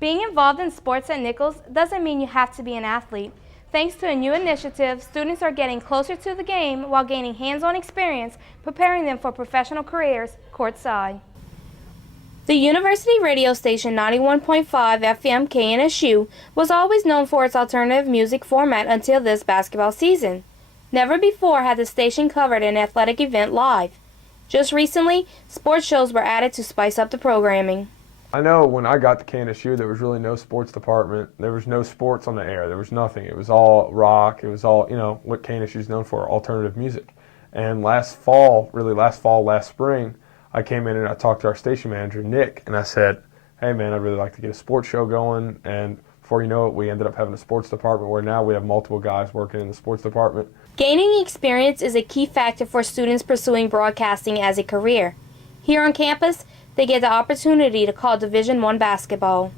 Being involved in sports at Nicholls doesn't mean you have to be an athlete. Thanks to a new initiative, students are getting closer to the game while gaining hands-on experience, preparing them for professional careers courtside. The university radio station 91.5 FM KNSU was always known for its alternative music format until this basketball season. Never before had the station covered an athletic event live. Just recently, sports shows were added to spice up the programming. I know when I got to KNSU, there was really no sports department. There was no sports on the air. There was nothing. It was all rock. It was all, what KNSU is known for, alternative music. And last spring, I came in and I talked to our station manager, Nick, and I said, hey, man, I'd really like to get a sports show going. And before you know it, we ended up having a sports department where now we have multiple guys working in the sports department. Gaining experience is a key factor for students pursuing broadcasting as a career. Here on campus, they get the opportunity to call Division I basketball.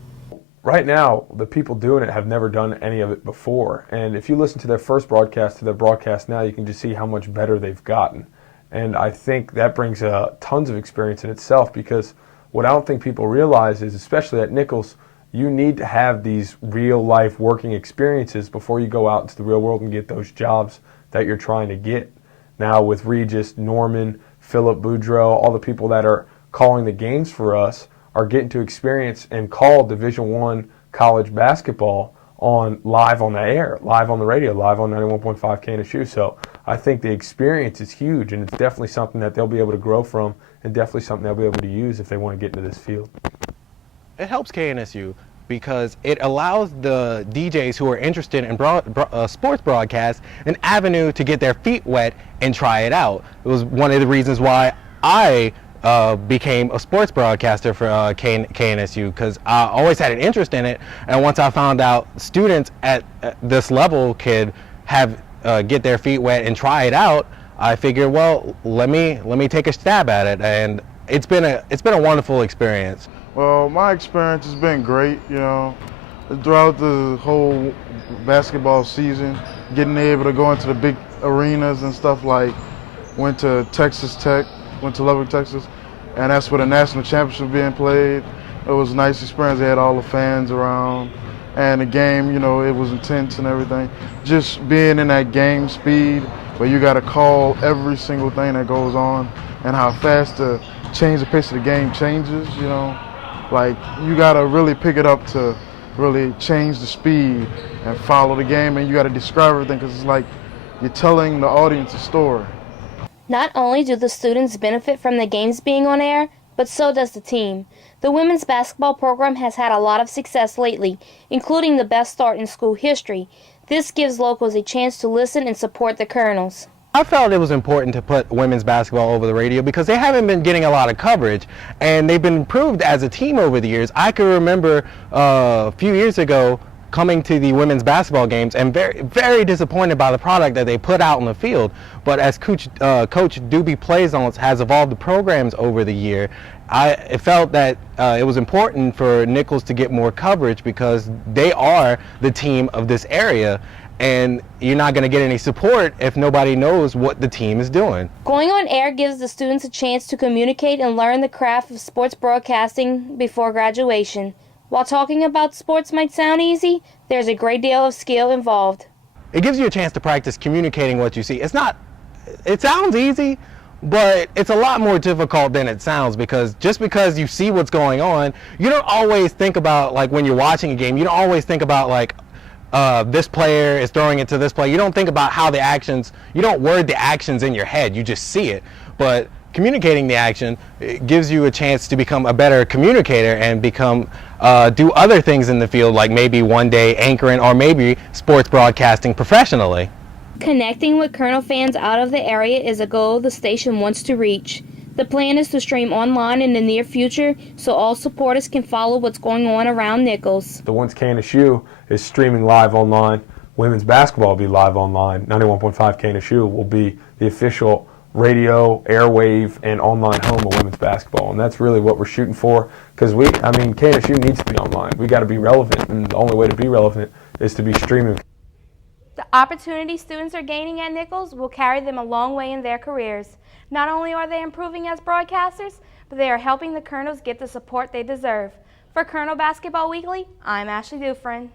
Right now, the people doing it have never done any of it before. And if you listen to their first broadcast to their broadcast now, you can just see how much better they've gotten. And I think that brings tons of experience in itself, because what I don't think people realize is, especially at Nicholls, you need to have these real-life working experiences before you go out into the real world and get those jobs that you're trying to get. Now with Regis, Norman, Philip Boudreau, all the people that are calling the games for us are getting to experience and call Division I college basketball live on the air, live on the radio, live on 91.5 KNSU. So I think the experience is huge, and it's definitely something that they'll be able to grow from, and definitely something they'll be able to use if they want to get into this field. It helps KNSU because it allows the DJs who are interested in sports broadcast an avenue to get their feet wet and try it out. It was one of the reasons why I became a sports broadcaster for KNSU, because I always had an interest in it, and once I found out students at this level could get their feet wet and try it out, I figured, well, let me take a stab at it, and it's been a wonderful experience. Well, my experience has been great, throughout the whole basketball season, getting able to go into the big arenas and stuff, like went to Texas Tech, went to Lubbock, Texas, and that's where the national championship being played. It was a nice experience. They had all the fans around, and the game, it was intense and everything. Just being in that game speed where you got to call every single thing that goes on, and how fast the change the pace of the game changes, like you got to really pick it up to really change the speed and follow the game, and you got to describe everything, because it's like you're telling the audience a story. Not only do the students benefit from the games being on air, but so does the team. The women's basketball program has had a lot of success lately, including the best start in school history. This gives locals a chance to listen and support the Colonels. I felt it was important to put women's basketball over the radio because they haven't been getting a lot of coverage, and they've been improved as a team over the years. I can remember a few years ago coming to the women's basketball games and very, very disappointed by the product that they put out on the field. But as Coach Doobie Plaisance has evolved the programs over the year, I felt that it was important for Nicholls to get more coverage, because they are the team of this area, and you're not going to get any support if nobody knows what the team is doing. Going on air gives the students a chance to communicate and learn the craft of sports broadcasting before graduation. While talking about sports might sound easy, there's a great deal of skill involved. It gives you a chance to practice communicating what you see. It sounds easy, but it's a lot more difficult than it sounds, because just because you see what's going on, you don't always think about, like when you're watching a game, you don't always think about like this player is throwing it to this player. You don't think about how you don't word the actions in your head, you just see it. But communicating the action, it gives you a chance to become a better communicator and do other things in the field, like maybe one day anchoring or maybe sports broadcasting professionally. Connecting with Colonel fans out of the area is a goal the station wants to reach. The plan is to stream online in the near future so all supporters can follow what's going on around Nicholls. So once KNSU is streaming live online, women's basketball will be live online. 91.5 KNSU will be the official radio, airwave, and online home of women's basketball, and that's really what we're shooting for, because KNSU needs to be online. We got to be relevant, and the only way to be relevant is to be streaming. The opportunity students are gaining at Nicholls will carry them a long way in their careers. Not only are they improving as broadcasters, but they are helping the Colonels get the support they deserve. For Colonel Basketball Weekly, I'm Ashley Dufresne.